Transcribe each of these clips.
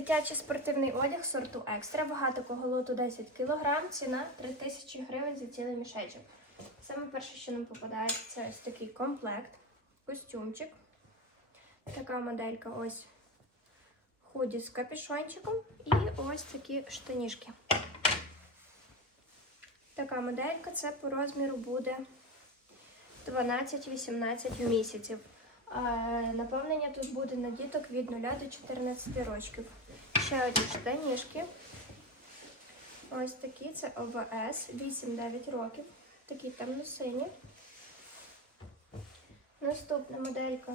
Дитячий спортивний одяг сорту екстра, вага такого лоту 10 кг, ціна 3000 гривень за цілий мішечок. Саме перше, що нам попадається, це ось такий комплект, костюмчик. Така моделька ось худі з капюшончиком і ось такі штанішки. Така моделька це по розміру буде 12-18 місяців. Наповнення тут буде на діток від 0 до 14 років. Ще одні штанішки. Ось такі це ОВС 8-9 років. Такі темно-сині. Наступна моделька.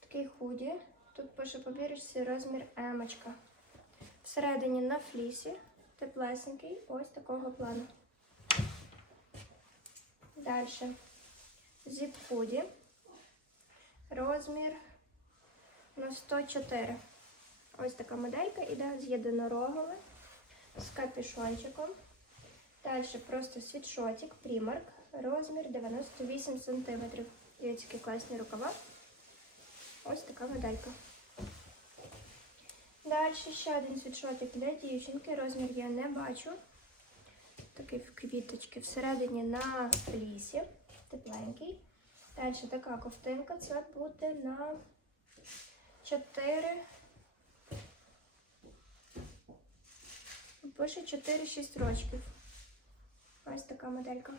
Такий худі. Тут пише по розмір емочка. Всередині на флісі. Теплесенький, ось такого плану. Далі. Зіп худі. Розмір на 104. Ось така моделька іде з єдинорогами, з капюшончиком. Далі просто світшотик, примарк, розмір 98 см. Які класні рукава. Ось така моделька. Далі ще один світшотик для дівчинки. Розмір я не бачу. Такий в квіточки всередині на флісі. Тепленький. Далі така ковтинка. Це буде на 4. Пише 4-6 рочків. Ось така моделька.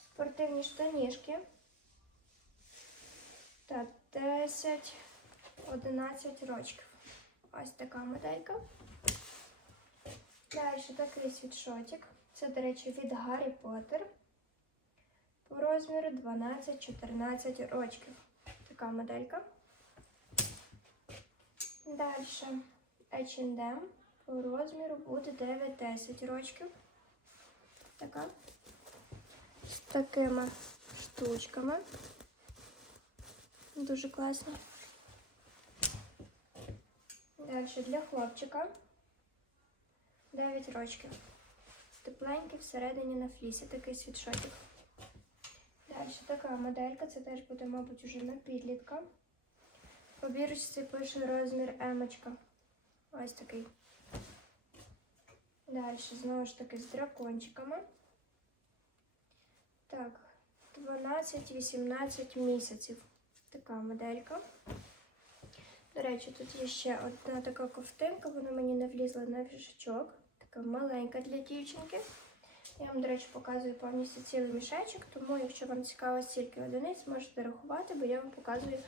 Спортивні штанішки. Так, 10, 11 рочків. Ось така моделька. Далі такий світшотик. Це, до речі, від Гаррі Поттер. По розміру 12-14 рочків. Така моделька. Далі H&M. Розміру буде 9-10 рочків. Така. З такими штучками. Дуже класно. Далі для хлопчика 9 рочків. Тепленький всередині на флісі такий світшотик. Далі така моделька, це теж буде, мабуть, уже на підлітка. По бірочці пише розмір емочка. Ось такий. Далі, знову ж таки, з дракончиками. Так, 12-18 місяців. Така моделька. До речі, тут є ще одна така ковтинка, вона мені не влізла на вішачок. Така маленька для дівчинки. Я вам, до речі, показую повністю цілий мішечок, тому якщо вам цікаво стільки одиниць, можете рахувати, бо я вам показую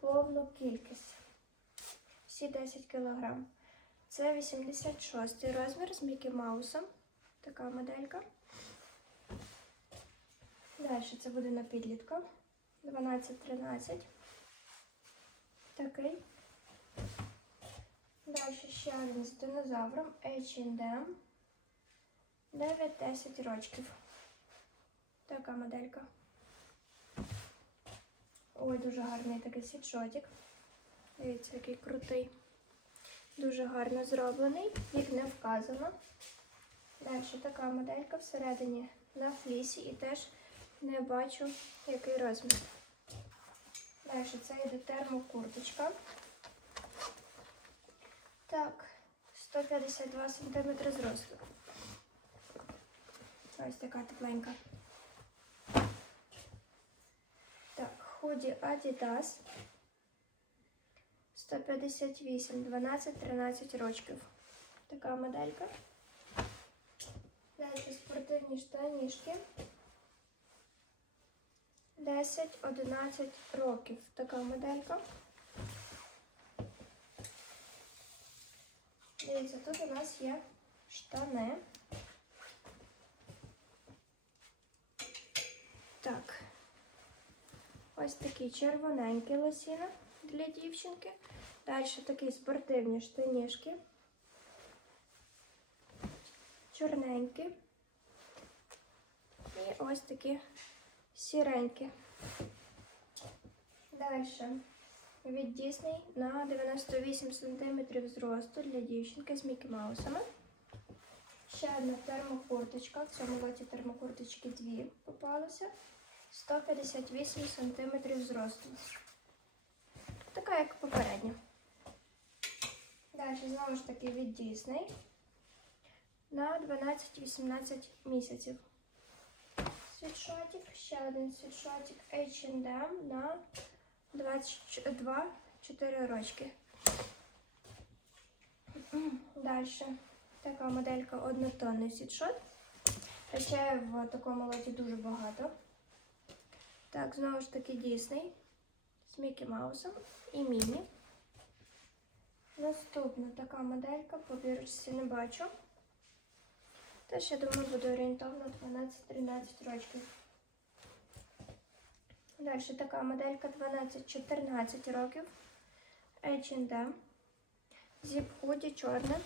повну кількість. Всі 10 кг. Це 86 розмір з Мікі Маусом. Така моделька. Далі це буде на підлітка. 12-13. Такий. Далі ще один з динозавром H&M. 9-10 рочків. Така моделька. Ой, дуже гарний такий світшотик. Дивіться, який крутий. Дуже гарно зроблений, їх не вказано. Далі така моделька всередині на флісі і теж не бачу, який розмір. Далі це йде термокурточка. Так, 152 см зросту. Ось така тепленька. Так, худі Adidas. 158, 12, 13 рочків. Така моделька. Далі спортивні штанішки. 10-11 років. Така моделька. Дивіться, тут у нас є штани. Так. Ось такі червоненькі лосіни для дівчинки. Далі такі спортивні штанішки. Чорненькі. І ось такі сіренькі. Далі від Disney на 98 см зросту для дівчинки з Мікі Маусами. Ще одна термокурточка. В цьому році термокурточки дві попалося. 158 см зросту. Така, як попередня. Знову ж таки від Disney на 12-18 місяців. Світшотик, ще один світшотик H&M на 22-4 рочки. Далі така моделька однотонний світшот. Речей в такому лоті дуже багато. Так, знову ж таки Disney з Мікі Маусом і Міні. Наступна така моделька, по бірочці не бачу. Теж, я думаю, буде орієнтовно 12-13 років. Далі така моделька 12-14 років. H&M. Зіп худі чорне.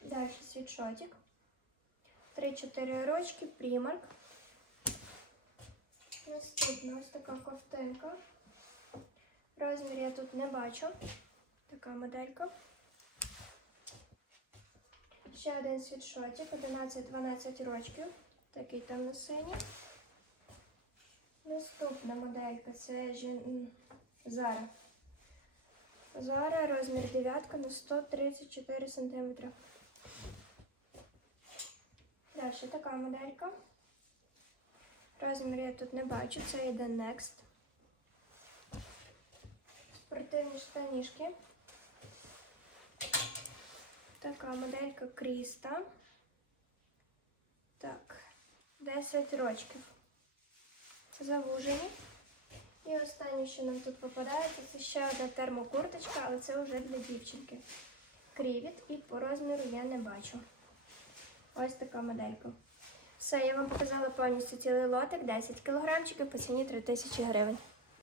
Далі світшотик. 3-4 рочки, примарк. Наступна ось така ковтинка. Розмір я тут не бачу. Така моделька. Ще один світшотик, 11-12 рочків. Такий там на синій. Наступна моделька це. Зара. Зара, розмір 9 на 134 см. Далі така моделька. Розмір я тут не бачу, це йде Next. Спортивні штанішки. Така моделька Кріста. Так, 10 рочків. Завужені. І останнє, що нам тут попадається, це ще одна термокурточка, але це вже для дівчинки. Крівіт і по розміру я не бачу. Ось така моделька. Все, я вам показала повністю цілий лотик, 10 кілограмчиків по ціні 3000 гривень.